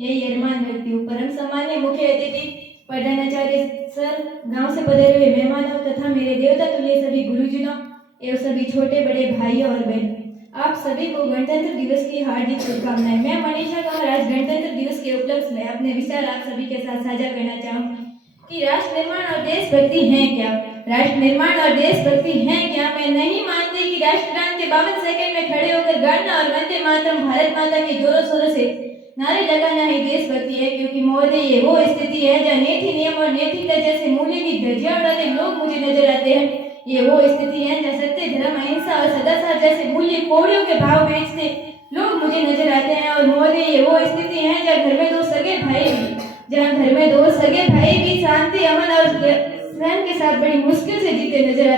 यही अरमान रखती हूँ। परम सम्मान्य मुख्य अतिथि प्रधानाचार्य सर, गांव से पधारे हुए मेहमानों तथा मेरे देवता तुल्य सभी गुरुजनों एवं सभी छोटे बड़े भाइयों और बहनों, आप सभी को गणतंत्र दिवस की हार्दिक शुभकामनाएं। मैं मनीषा कौर आज गणतंत्र दिवस के उपलक्ष्य में अपने विचार आप सभी के साथ साझा करना चाहूंगी कि राष्ट्र निर्माण और देशभक्ति है क्या। राष्ट्र निर्माण और देशभक्ति है क्या। मैं नहीं मानती कि राष्ट्रगान के 52 सेकंड में खड़े होकर गाना और वंदे मातरम भारत माता के जोरों शोरों से नारे लगाना ही देशभक्ति है, क्योंकि महोदय ये वो स्थिति है जहाँ नीति नियम और नैतिकता जैसे मूल्य की धज्जियां उड़ाते लोग मुझे नजर आते हैं। ये वो स्थिति है जहाँ सत्य, धर्म, अहिंसा और सदाचार जैसे मूल्य कौड़ियों के भाव बेचते लोग मुझे नजर आते हैं। और महोदय ये वो स्थिति है जहाँ घर में दो सगे भाई भी शांति, अमन और प्रेम के साथ बड़ी मुश्किल से जीते नजर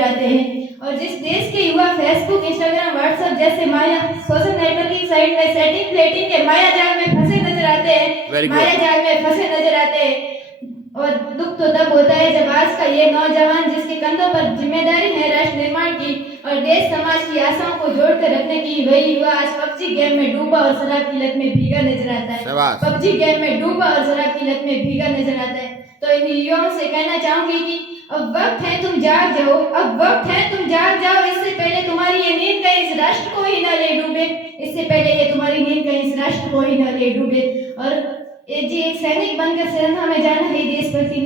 आते हैं। और जिस देश के युवा फेसबुक, इंस्टाग्राम, व्हाट्सएप जैसे माया सोशल नेटवर्किंग साइट में सेटिंग फ्लेटिंग के माया जाल में फंसे नजर आते हैं। और दुख तो तब होता है जब आज का ये नौजवान जिसके कंधों पर जिम्मेदारी है राष्ट्र निर्माण की और देश समाज की आशाओं को जोड़कर रखने की, वही युवा आज पबजी गेम में डूबा और शराब की लत में भीगा नजर आता है। तो इन युवाओं से कहना चाहूंगी कि अब वक्त है तुम जाग जाओ। इससे पहले तुम्हारी ये नींद कहीं इस राष्ट्र को ही न ले डूबे। और एक सैनिक बनकर सेना में जाना ही देशभक्ति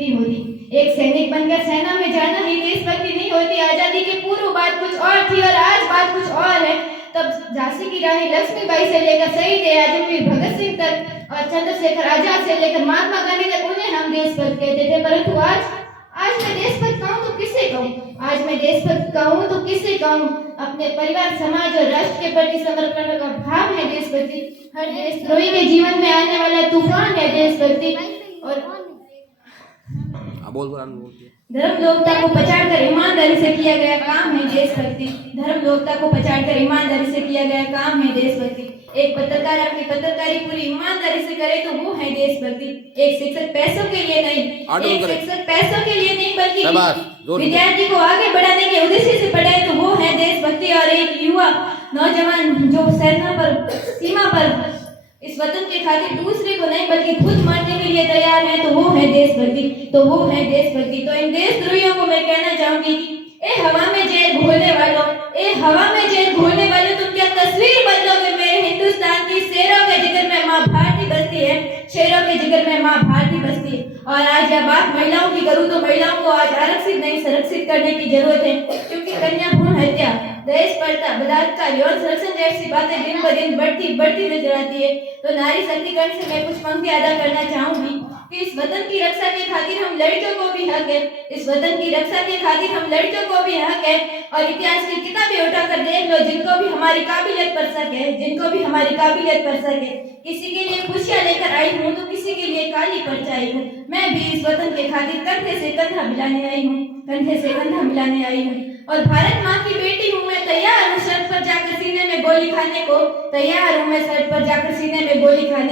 नहीं होती। आजादी के पूर्व बात कुछ और थी और आज बात कुछ और है। तब झांसी की रानी लक्ष्मीबाई से लेकर शहीद आजमगीर भगत सिंह तक और चंद्रशेखर आजाद से लेकर महात्मा गांधी तक उन्हें हम देशभक्त कहते थे। परंतु आज मैं देशभक्त कहूँ तो किसे कहूँ। अपने परिवार, समाज और राष्ट्र के प्रति समर्पण का भाव है देशभक्ति। हर देशद्रोही के जीवन में आने वाला तूफान है देशभक्ति। और धर्म लोकता को पछाड़कर ईमानदारी से किया गया काम है देशभक्ति। एक पत्रकार अपनी पत्रकारी पूरी ईमानदारी से करे तो वो है देशभक्ति। एक शिक्षक पैसों के लिए नहीं बल्कि विद्यार्थी को आगे बढ़ाने के उद्देश्य से पढ़ाए तो वो है देशभक्ति। और एक युवा नौजवान जो सीमा पर इस वतन के खातिर दूसरे को नहीं बल्कि खुद मारने के लिए तैयार है तो वो है देशभक्ति। तो इन देशद्रोहियों को मैं कहना चाहूंगी कि ए हवा में जहर घोलने वालों तुम क्या तस्वीर बदलोगे मेरे हिंदुस्तान की। शेरों के जिगर में माँ भारती बसती है। और आज जब बात महिलाओं की करूँ तो महिलाओं को आज आरक्षित नहीं संरक्षित करने की जरूरत है, क्योंकि कन्या भ्रूण हत्या, दहेज प्रथा, बलात्कार, यौन शोषण जैसी बातें दिन ब दिन बढ़ती नजर आती है। तो नारी शक्तिकरण से मैं कुछ पंक्ति अदा करना चाहूंगी कि इस वतन की रक्षा के खातिर हम लड़कियों को भी हक है। और इतिहास की किताबें उठाकर देख लो जिनको भी हमारी काबिलियत पर शक है। किसी के लिए खुशियां लेकर आई हूँ तो किसी के लिए काली परछाई हूँ। मैं भी इस वतन के खातिर कंधे से कंधा मिलाने आई हूँ। और भारत माँ की बेटी हूँ मैं, तैयार हूँ शर्त पर जाकर सीने में गोली खाने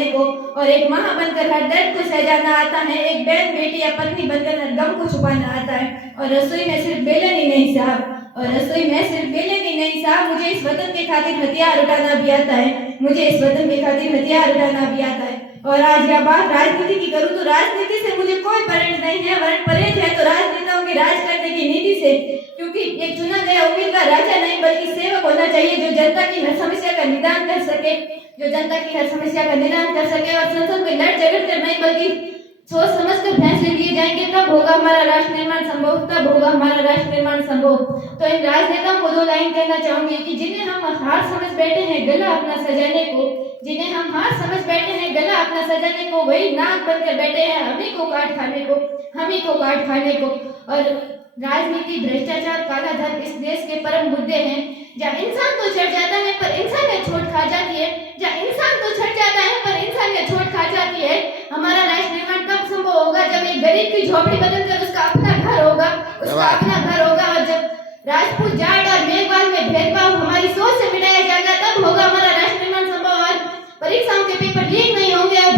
को। और एक माँ बनकर हर दर्द को सहजाना आता है, एक बहन, बेटी या पत्नी बनकर हर गम को छुपाना आता है। और रसोई में सिर्फ बेलन ही नहीं साहब, मुझे इस वतन के खातिर हथियार उठाना भी आता है। और आज यह बात राजनीति की करूँ तो राजनीति से मुझे कोई परहेज नहीं है, वरन परहेज है तो राजनेताओं के राज करने की नीति से। क्योंकि एक चुना गया उम्मीदवार राजा नहीं बल्कि सेवक होना चाहिए, जो जनता की हर समस्या का निदान कर सके और संसद में लड़ झगड़ कर नहीं बल्कि सोच समझ कर फैसले लिए जाएंगे, तब होगा हमारा राष्ट्र निर्माण संभव। तो इन राजनेताओं को दो लाइन कहना चाहूंगी कि जिन्हें हम हार समझ बैठे हैं गला अपना सजाने को, वही नाक बनकर बैठे हैं हमी को काट खाने को। और राजनीति, भ्रष्टाचार, काला धन इस देश के परम मुद्दे हैं। जहाँ इंसान तो चढ़ जाता है पर इंसानियत छोड़ खा जाती है। हमारा राष्ट्र निर्माण कब संभव होगा? जब एक गरीब की झोपड़ी बदलकर उसका अपना घर होगा। और जब राजपूत, जाट और मेघवाल में भेदभाव हमारी सोच से मिटाया जाएगा, तब होगा हमारा राष्ट्र निर्माण संभव। और परीक्षाओं के पेपर लीक नहीं होंगे और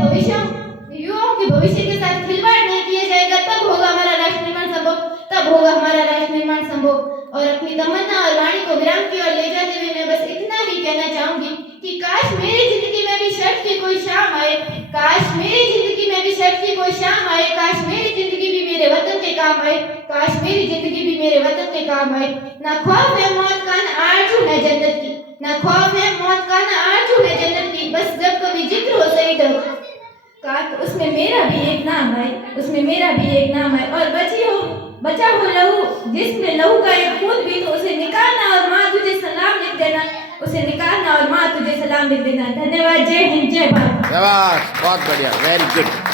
युवाओं के भविष्य के साथ खिलवाड़ नहीं किया जाएगा, तब होगा हमारा राष्ट्र निर्माण संभव। और अपनी तमन्ना और वाणी को विराम की ओर ले जाते हुए मैं बस इतना ही कहना चाहूंगी कि काश मेरी जिंदगी में भी शर्त शाम आए, काश मेरी जिंदगी भी मेरे वतन के काम आए, काश मेरी जिंदगी भी मेरे वतन के काम आए। ना खौफ है मौत का, ना आरज़ू है जन्नत की, ना खौफ है मौत का, ना आरज़ू है जन्नत की, बस जब कभी जिक्र हो शहीद काश उसमें मेरा भी एक नाम आए, उसमें मेरा भी एक नाम आए। और बचा हो लहू, जिसमें लहू का एक बूंद भी तो उसे निकालना और माँ तुझे सलाम लिख देना, उसे निकालना और माँ तुझे सलाम लिख देना। धन्यवाद। जय हिंद, जय भारत। शाबाश, बहुत बढ़िया, वेरी गुड।